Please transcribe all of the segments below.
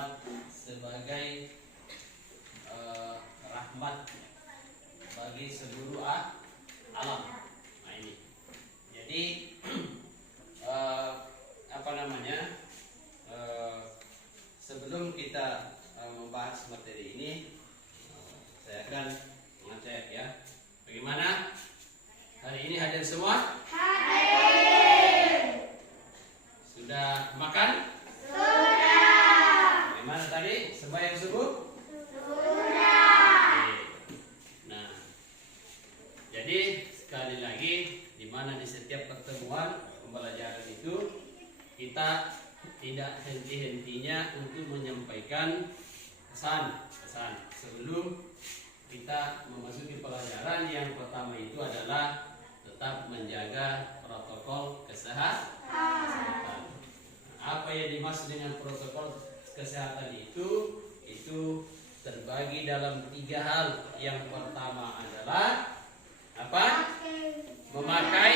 Muhammad sebagai rahmat bagi seluruh alam. Nah ini. Jadi sebelum kita membahas materi ini, saya akan mengecek ya. Bagaimana hari ini hadir semua? Hadir. Sudah makan? Sudah. Bagaimana tadi? Sembahyang subuh? Sudah. Nah, jadi sekali lagi, di mana di setiap pertemuan pembelajaran itu kita tidak henti-hentinya untuk menyampaikan pesan sebelum kita memasuki pelajaran. Yang pertama itu adalah tetap menjaga protokol kesehatan. Apa yang dimaksud dengan protokol kesehatan itu terbagi dalam 3 hal. Yang pertama adalah apa? Memakai.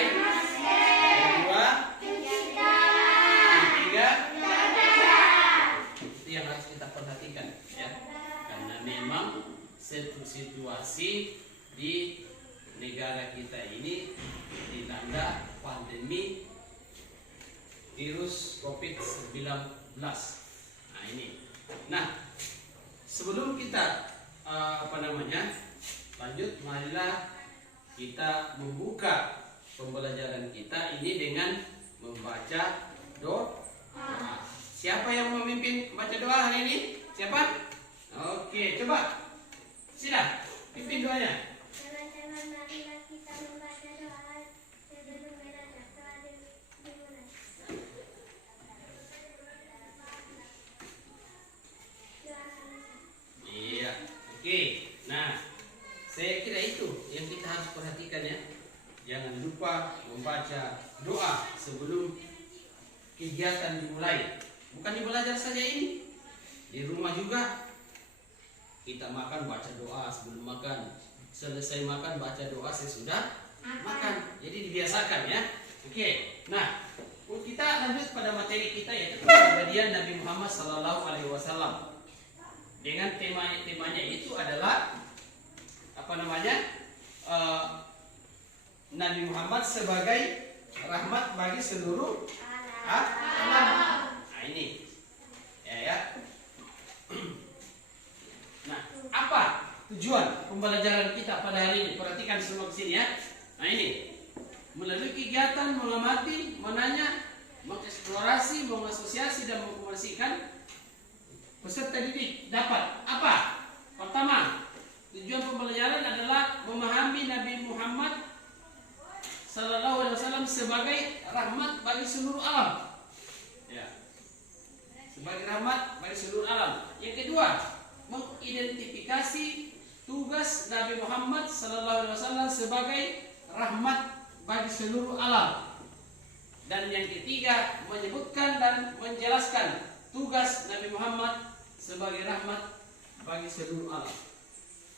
Kedua, ketiga, itu yang harus kita perhatikan ya, karena memang situasi di negara kita ini dilanda pandemi virus COVID-19. Nah ini. Nah, sebelum kita lanjut, marilah kita membuka pembelajaran kita ini dengan membaca doa. Siapa yang memimpin baca doa hari ini? Siapa? Oke, coba. Sila, pimpin doanya. Iya, oke. Nah, saya kira itu yang kita harus perhatikan ya. Jangan lupa membaca doa sebelum kegiatan dimulai. Bukan di belajar saja ini, di rumah juga. Kita makan baca doa sebelum makan, selesai makan baca doa sesudah makan. Jadi dibiasakan ya. Oke. Nah, kita lanjut pada materi kita, yaitu kepribadian Nabi Muhammad SAW. Dengan temanya itu adalah Nabi Muhammad sebagai rahmat bagi seluruh alam. Nah ini ya. Nah, apa tujuan pembelajaran kita pada hari ini? Perhatikan semua ke sini ya. Nah ini, melalui kegiatan mengamati, menanya, mengeksplorasi, mengasosiasi dan mengkomunikasikan, peserta didik dapat apa? Pertama, tujuan pembelajaran adalah memahami Nabi Muhammad SAW sebagai rahmat bagi seluruh alam. Ya. Sebagai rahmat bagi seluruh alam. Yang kedua, mengidentifikasi tugas Nabi Muhammad SAW sebagai rahmat bagi seluruh alam. Dan yang ketiga, menyebutkan dan menjelaskan tugas Nabi Muhammad sebagai rahmat bagi seluruh alam.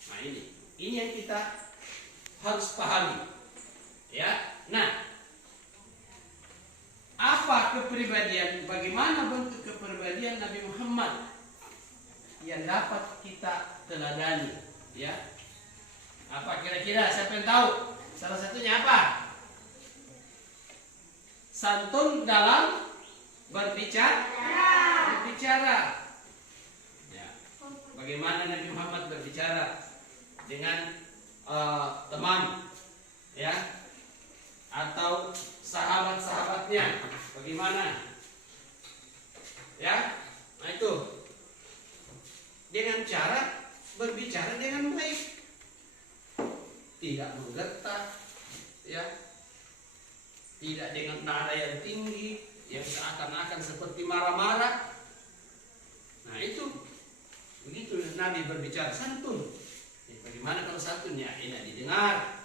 Nah ini yang kita harus pahami. Ya, nah, apa kepribadian? Bagaimana bentuk kepribadian Nabi Muhammad yang dapat kita teladani? Ya, apa kira-kira? Siapa yang tahu? Salah satunya apa? Santun dalam berbicara. Ya, bagaimana Nabi Muhammad berbicara dengan teman? Ya. Atau sahabat-sahabatnya, bagaimana? Ya, nah itu dengan cara berbicara dengan baik, tidak menggetar, ya, tidak dengan nada yang tinggi, yang seakan-akan seperti marah-marah. Nah itu, begitu Nabi berbicara santun. Ya, bagaimana kalau santunnya enak didengar,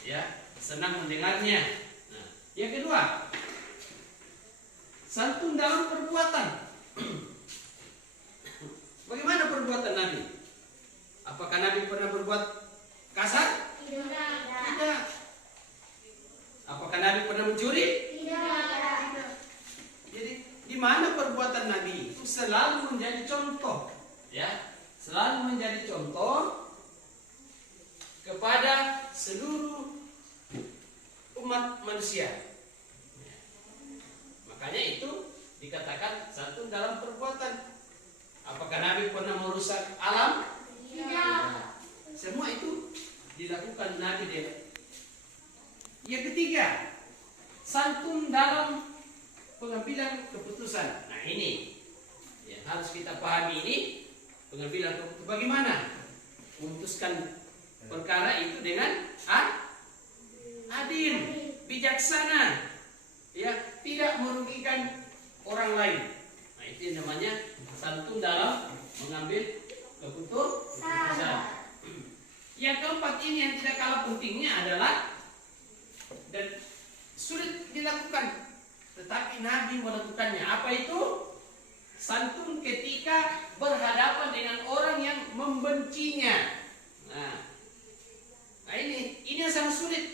ya? Senang mendengarnya. Nah, yang kedua, santun dalam perbuatan. Bagaimana perbuatan Nabi? Apakah Nabi pernah berbuat kasar? Tidak. Apakah Nabi pernah mencuri? Tidak. Jadi di mana perbuatan Nabi itu selalu menjadi contoh contoh, ya, selalu menjadi contoh kepada seluruh umat manusia. Makanya itu dikatakan santun dalam perbuatan. Apakah Nabi pernah merusak alam? Tidak. Semua itu dilakukan Nabi dia. Yang ketiga, santun dalam pengambilan keputusan. Nah ini yang harus kita pahami, ini pengambilan keputusan. Bagaimana memutuskan perkara itu dengan adil, bijaksana, ya, tidak merugikan orang lain. Nah itu namanya santun dalam mengambil keputusan. Yang keempat ini yang tidak kalah pentingnya adalah dan sulit dilakukan, tetapi Nabi melakukannya. Apa itu? Santun ketika berhadapan dengan orang yang membencinya. Nah ini yang sangat sulit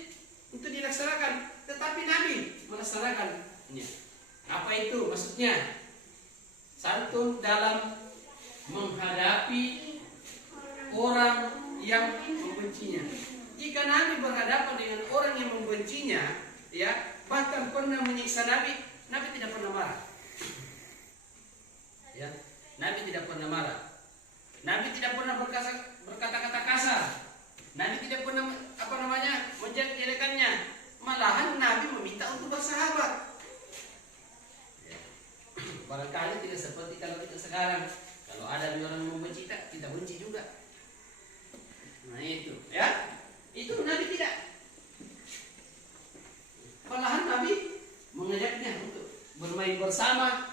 untuk dilaksanakan, tetapi Nabi melaksanakannya. Apa itu maksudnya? Santun dalam menghadapi orang yang membencinya. Jika Nabi berhadapan dengan orang yang membencinya, ya, bahkan pernah menyiksa Nabi, Nabi tidak pernah marah. Ya, Nabi tidak pernah marah. Nabi tidak pernah berkata-kata kasar. Nabi tidak pernah menjelek-jelekannya. Malahan Nabi meminta untuk bersahabat. Barangkali tidak seperti kalau kita sekarang. Kalau ada orang membenci kita benci juga. Nah itu, ya, itu Nabi tidak. Malahan Nabi mengajaknya untuk bermain bersama,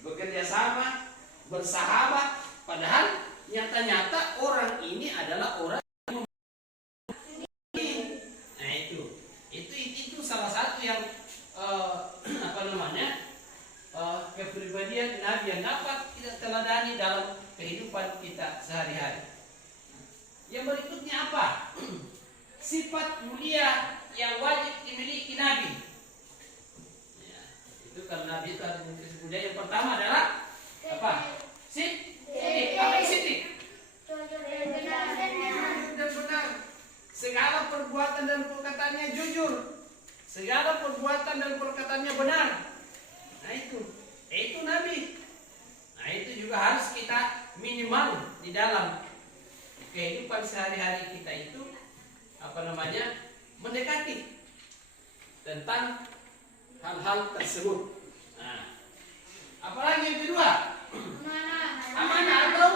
bekerja sama, bersahabat. Padahal nyata-nyata orang ini adalah orang yang membenci. Nah itu salah satu yang kepribadian Nabi yang dapat kita teladani dalam kehidupan kita sehari-hari. Yang berikutnya apa? Sifat mulia yang wajib dimiliki Nabi. Ya, itu kalau Nabi itu ada sifat mulia. Yang pertama adalah apa? Sidik. Apa itu sidik? Dan benar. Segala perbuatan dan perkataannya jujur. Segala perbuatan dan perkataannya benar. Nah itu Nabi. Nah itu juga harus kita minimal di dalam kehidupan sehari-hari kita itu mendekati tentang hal-hal tersebut. Nah, apalagi yang kedua, amanah atau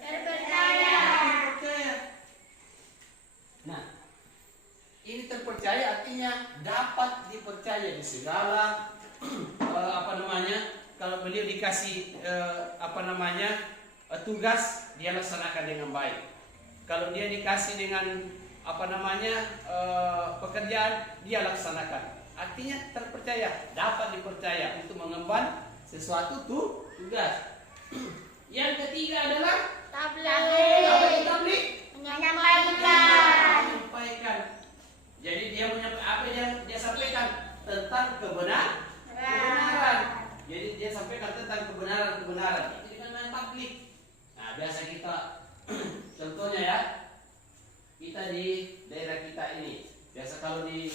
terpercaya. Nah, ini terpercaya artinya dapat dipercaya di segala kalau beliau dikasih tugas, dia laksanakan dengan baik. Kalau dia dikasih dengan pekerjaan, dia laksanakan. Artinya terpercaya, dapat dipercaya untuk mengemban sesuatu tugas. Yang ketiga adalah tabligh, menyampaikan. Jadi dia apa yang dia sampaikan tentang kebenaran. Jadi dia sampaikan tentang kebenaran. Itu dengan tabligh. Nah, biasa kita contohnya ya, kita di daerah kita ini biasa kalau di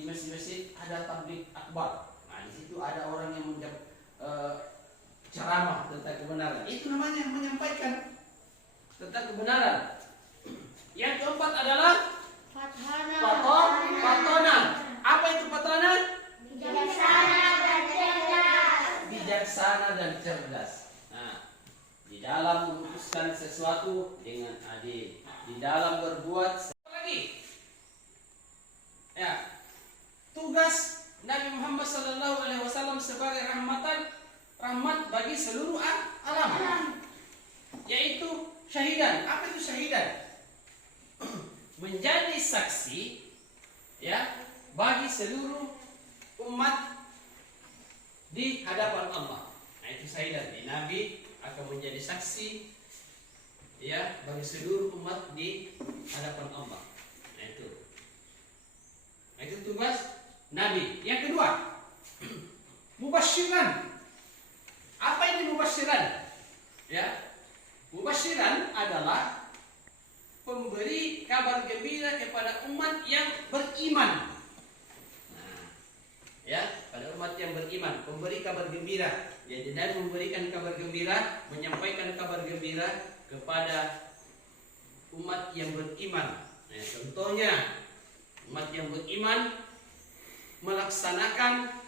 masjid-masjid ada tabligh akbar. Nah, di situ ada orang yang ceramah tentang kebenaran. Itu namanya menyampaikan tentang kebenaran. Yang keempat adalah patonan. Apa itu patonan? Bijaksana dan cerdas. Nah, di dalam memutuskan sesuatu dengan adil, di dalam berbuat lagi. Ya, tugas Nabi Muhammad SAW sebagai rahmat bagi seluruh alam, yaitu syahidan. Apa itu syahidan? Menjadi saksi, ya, bagi seluruh umat di hadapan Allah. Nah itu syahidan. Nabi akan menjadi saksi, ya, bagi seluruh umat di hadapan Allah. Nah itu tugas Nabi. Yang kedua, mubasyiran. Apa ini mubasyiran? Mubasyiran adalah pemberi kabar gembira kepada umat yang beriman. Nah, ya, pada umat yang beriman, pemberi kabar gembira. Ya, dan memberikan kabar gembira, menyampaikan kabar gembira kepada umat yang beriman. Nah, contohnya umat yang beriman melaksanakan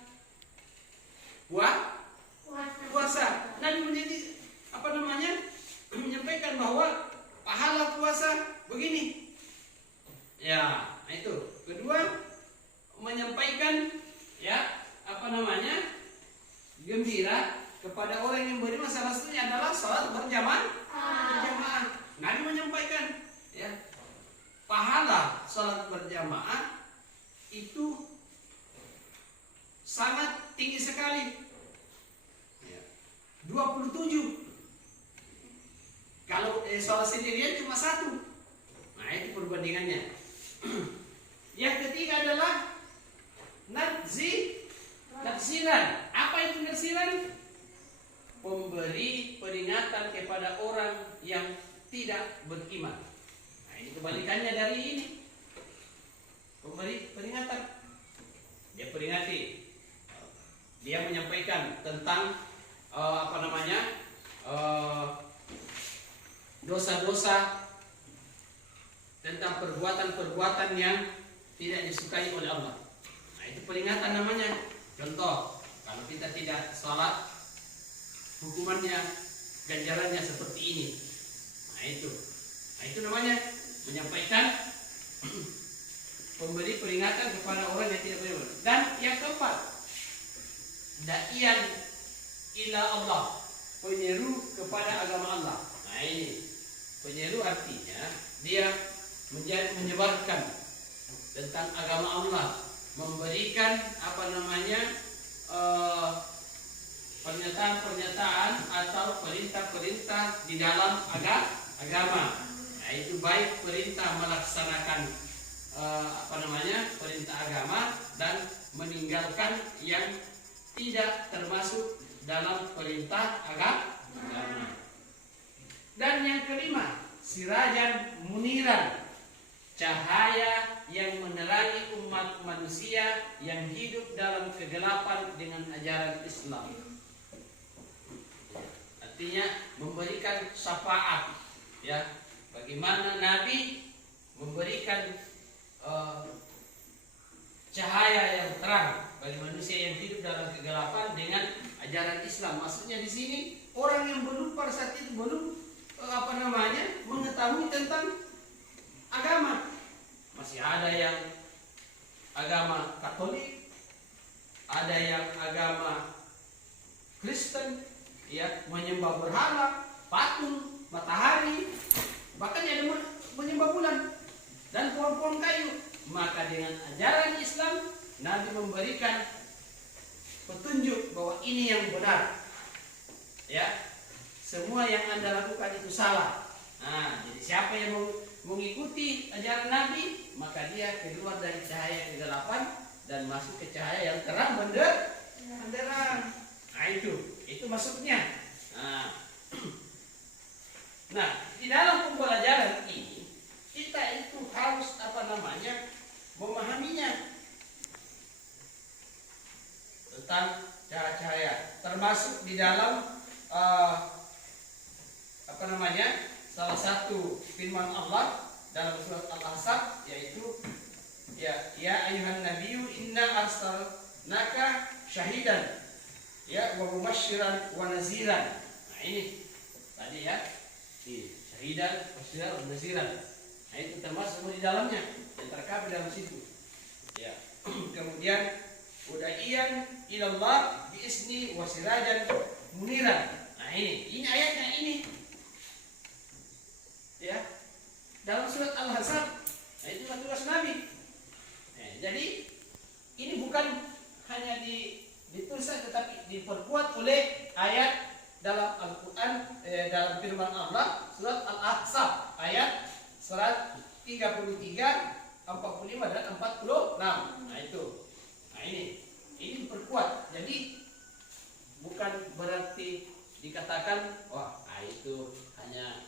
puasa. Nabi menjadi menyampaikan bahwa pahala puasa begini. Ya, itu. Kedua, menyampaikan gembira kepada orang yang beriman. Salah satunya adalah salat berjamaah. Nabi menyampaikan, ya, pahala salat berjamaah itu sangat tinggi sekali. 27. Kalau sholat sendirian cuma 1. Nah, itu perbandingannya. Yang ketiga adalah nadziran. Apa itu nadziran? Pemberi peringatan kepada orang yang tidak beriman. Nah, ini kebalikannya dari ini. Pemberi peringatan. Dia peringati. Dia menyampaikan tentang dosa-dosa, tentang perbuatan-perbuatan yang tidak disukai oleh Allah. Nah, itu peringatan namanya. Contoh, kalau kita tidak sholat, hukumannya, ganjarannya seperti ini. Nah, itu namanya menyampaikan pemberi peringatan kepada orang yang tidak beriman. Dan yang keempat, da'iyan ila Allah, penyeru kepada agama Allah. Nah, ini penyeru artinya dia menyebarkan tentang agama Allah, memberikan pernyataan-pernyataan atau perintah-perintah di dalam agama. Nah, itu baik perintah melaksanakan perintah agama dan meninggalkan yang tidak termasuk dalam perintah agama. Dan yang kelima, sirajan muniran, cahaya yang menerangi umat manusia yang hidup dalam kegelapan dengan ajaran Islam. Artinya memberikan syafaat, ya, bagaimana Nabi memberikan cahaya yang terang bagi manusia yang hidup dalam kegelapan dengan ajaran Islam. Maksudnya di sini orang yang belum pada saat itu belum mengetahui tentang agama. Masih ada yang agama Katolik, ada yang agama Kristen, ya, menyembah berhala, patung, matahari, bahkan ada menyembah bulan dan pohon-pohon kayu. Maka dengan ajaran Islam, Nabi memberikan petunjuk bahwa ini yang benar, ya, semua yang Anda lakukan itu salah. Nah, jadi siapa yang mengikuti ajaran Nabi, maka dia keluar dari cahaya kegelapan dan masuk ke cahaya yang terang benderang. Nah, itu maksudnya. Nah, di dalam pembelajaran ini kita itu harus memahaminya tentang cahaya, termasuk di dalam salah satu firman Allah dalam surat Al-Ahzab, yaitu ya ayuhan nabiyyu inna arsalnaka syahidan ya wa mubasysyiran wa naziran. Nah, ini tadi ya, syahidan, mubasysyiran, wa naziran. Nah, itu termasuk di dalamnya, yang terkait dalam situ. Ya. Kemudian udaiyan ilallah biizni wa sirajan muniran. Nah, ini ayatnya ini. Ya. Dalam surat Al-Ahzab. Nah, itu tugas Nabi. Jadi ini bukan hanya ditulis tetapi diperkuat oleh ayat dalam Al-Qur'an, dalam firman Allah surat Al-Ahzab ayat 133, 45 dan 46. Nah, itu. Nah, ini diperkuat. Jadi bukan berarti dikatakan wah, itu hanya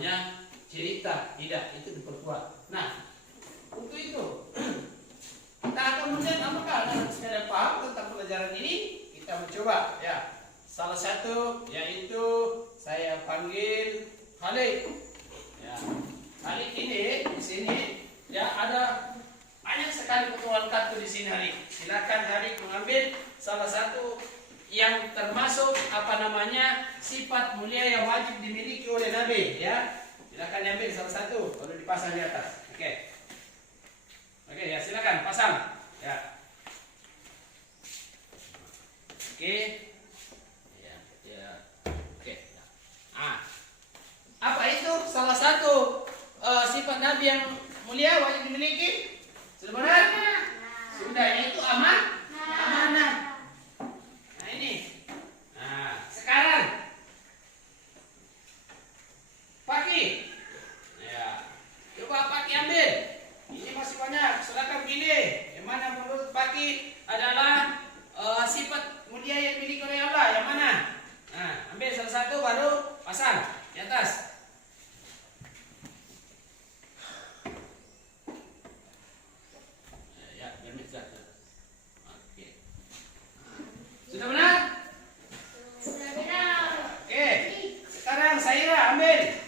namanya cerita, tidak, itu diperkuat. Nah, untuk itu kita akan melihat apakah anak sekalian paham tentang pelajaran ini. Kita mencoba ya. Salah satu yaitu saya panggil Khalid. Ya, Khalid ini di sini ya ada banyak sekali potongan kartu di sini Khalid. Silakan Khalid mengambil salah satu yang termasuk sifat mulia yang wajib dimiliki oleh Nabi ya. Silakan diambil salah satu lalu dipasang di atas. Oke. Oke ya, silakan pasang ya. Oke. Ya, ya. Oke. Ah. Apa itu salah satu sifat Nabi yang mulia wajib dimiliki? Sudah benar? Sudah, yaitu amanah. Nah ini. Nah, sekarang Paki. Ya. Coba Paki ambil. Ini masih banyak. Silakan pilih. Yang mana menurut Paki adalah sifat mulia yang dimiliki oleh Allah? Yang mana? Nah, ambil salah satu baru pasang di atas. Sudah benar? Sudah benar. Oke. Sekarang saya ambil.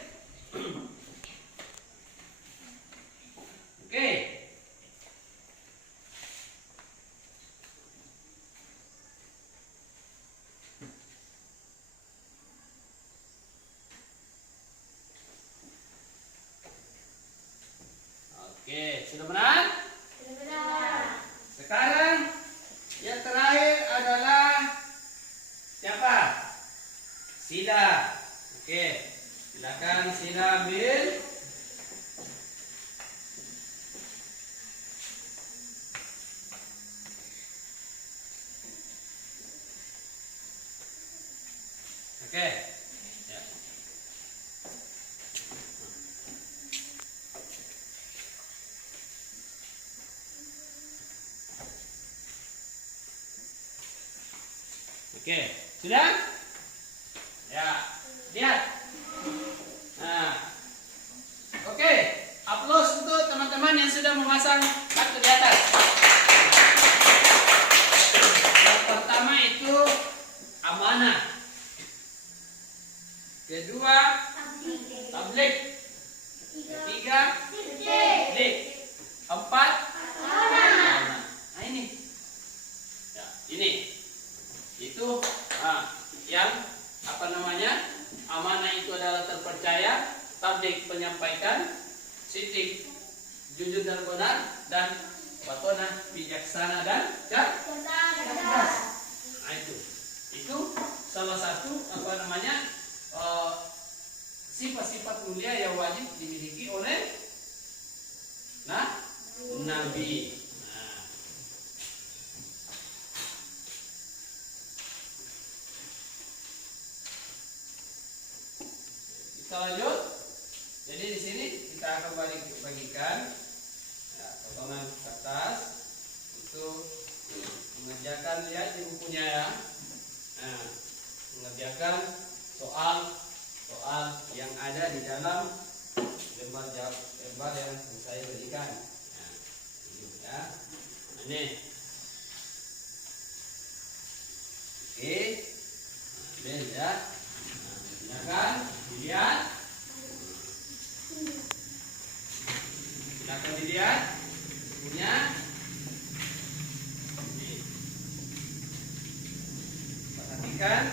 Oke. Oke, sudah benar? Sudah benar. Sekarang yang terakhir adalah siapa? Sila. Oke, silakan Sila ambil. Oke. Ya. Oke, sudah? Ya, lihat. Nah, oke, aplaus untuk teman-teman yang sudah memasang kartu di atas. Yang pertama itu amanah. Kedua, tabligh. Ketiga, tabligh. Empat, amanah. Nah ini, ya, ini. Itu yang amanah itu adalah terpercaya, tabligh penyampaikan, siddiq jujur dan benar, dan watonah bijaksana dan cerdas. Nah itu salah satu sifat-sifat mulia yang wajib dimiliki oleh Nabi. Kita lanjut. Jadi di sini kita akan bagikan ya, potongan kertas untuk mengerjakan, lihat di bukunya ya. Nah, mengerjakan soal yang ada di dalam lembar yang saya berikan. Nah, ini ya. Nah, ini. Oke. Nah, ya. Nah, silakan dilihat. Silakan dilihat bukunya. Perhatikan.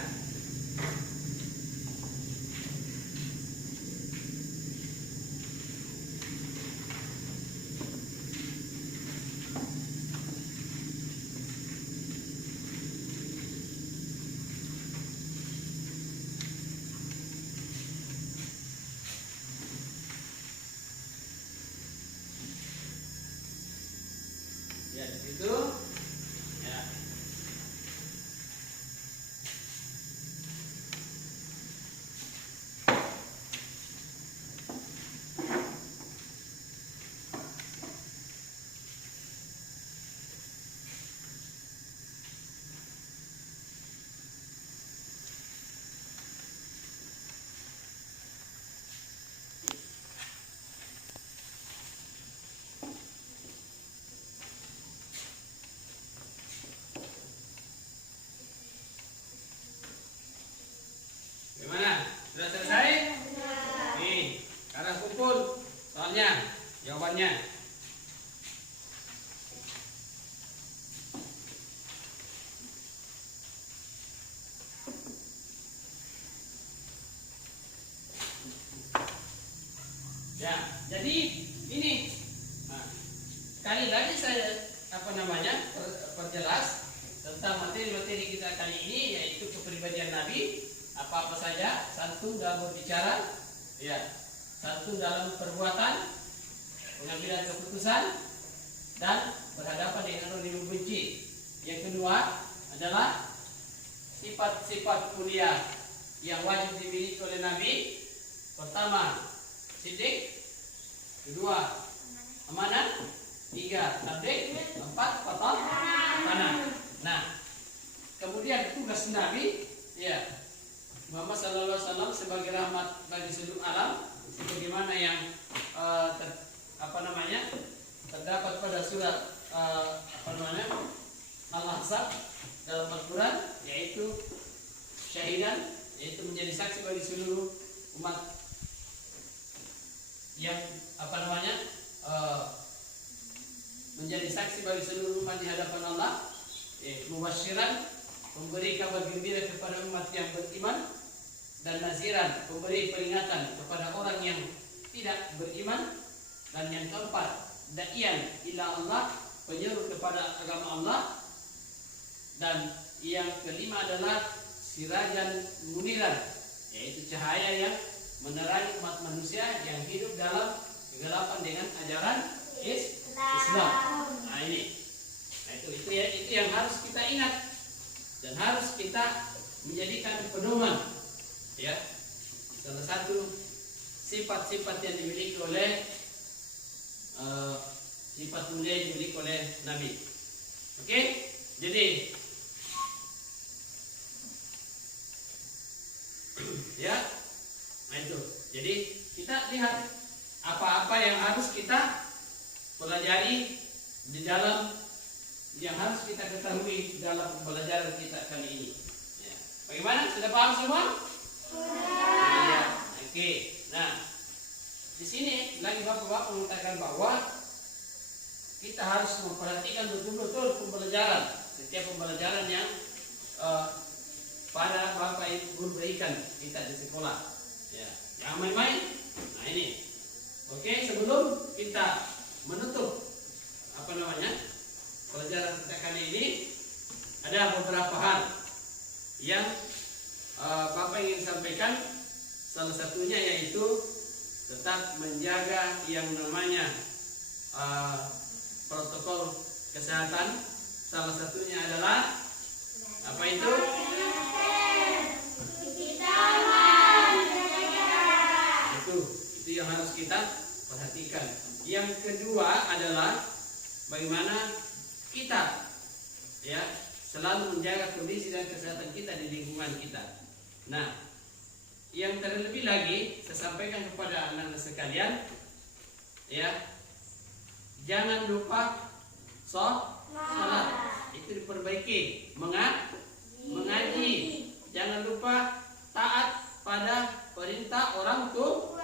Ya, jadi ini. Nah, kali lagi saya perjelas tentang materi-materi kita kali ini, yaitu kepribadian Nabi, apa-apa saja, santun dalam berbicara, ya, santun dalam perbuatan, pengambilan keputusan, dan berhadapan dengan orang yang membenci. Yang kedua adalah sifat-sifat mulia yang wajib dimiliki oleh Nabi. Pertama, siddiq. Kedua, amanah. Tiga, tabligh. Empat, amanah. Nah, kemudian tugas Nabi, ya, Muhammad sallallahu alaihi wasallam sebagai rahmat bagi seluruh alam, sebagaimana yang terdapat pada surat Al-Ahzab dalam Al-Quran, yaitu syahidan, yaitu menjadi saksi bagi seluruh umat yang menjadi saksi bagi seluruh umat di hadapan Allah, mubasyiran, memberi kabar gembira kepada umat yang beriman, dan naziran, memberi peringatan kepada orang yang tidak beriman, dan yang keempat, da'iyan ila Allah, penyeru kepada agama Allah, dan yang kelima adalah sirajan muniran, yaitu cahaya yang menerangi umat manusia yang hidup dalam kegelapan dengan ajaran Islam. Nah ini, itu yang harus kita ingat dan harus kita menjadikan pedoman. Ya, salah satu sifat-sifat yang dimiliki oleh sifat mulia yang dimiliki oleh Nabi. Oke, jadi ya, nah itu. Jadi kita lihat apa-apa yang harus kita pelajari di dalam, yang harus kita ketahui dalam pembelajaran kita kali ini. Ya. Bagaimana? Sudah paham semua? Ya. Oke. Nah, di sini lagi Bapak-bapak mengatakan bahwa kita harus memperhatikan betul-betul pembelajaran, setiap pembelajaran yang pada Bapak Ibu guru berikan kita di sekolah. Ya, jangan main-main. Nah ini. Oke, sebelum kita menutup pelajaran kita kali ini, ada beberapa hal yang Bapak ingin sampaikan. Salah satunya yaitu tetap menjaga yang namanya protokol kesehatan. Salah satunya adalah apa itu? Itu yang harus kita perhatikan. Yang kedua adalah bagaimana kita, ya, selalu menjaga kondisi dan kesehatan kita di lingkungan kita. Nah, yang terlebih lagi saya sampaikan kepada anak-anak sekalian, ya, jangan lupa sholat. Itu diperbaiki. Mengaji. Jangan lupa taat pada perintah orang tua.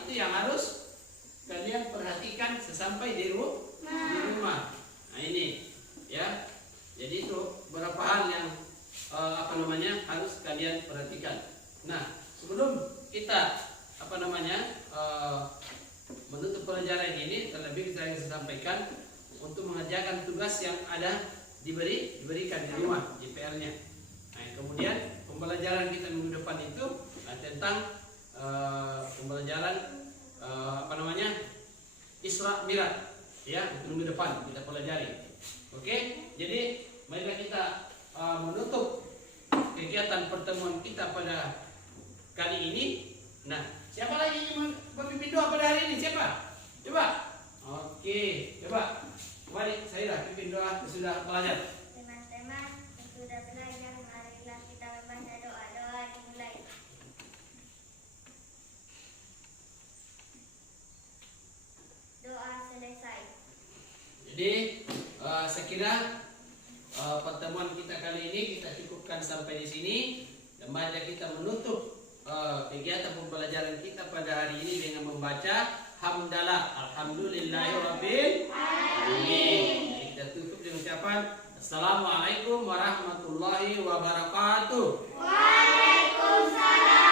Itu yang harus kalian perhatikan sesampai di rumah. Nah ini, ya. Jadi itu beberapa hal yang harus kalian perhatikan. Nah, sebelum kita menutup pelajaran ini, terlebih saya sampaikan untuk mengerjakan tugas yang ada diberikan di rumah, di PR-nya. Nah, kemudian pembelajaran kita minggu depan itu tentang pembelajaran Isra Mi'raj, ya, minggu depan kita pelajari. Oke, jadi marilah kita menutup kegiatan pertemuan kita pada kali ini. Nah, siapa lagi yang memimpin doa pada hari ini? Siapa? Coba. Oke, coba. Mari saya pimpin doa sudah belajar. Teman-teman yang sudah belajar, marilah kita membaca doa-doa dimulai. Doa selesai. Jadi saya kira pertemuan kita kali ini kita cukupkan sampai di sini. Dan mari kita menutup kegiatan pembelajaran kita pada hari ini dengan membaca hamdalah, alhamdulillahirabbil alamin. Kita tutup dengan ucapan assalamualaikum warahmatullahi wabarakatuh. Waalaikumsalam.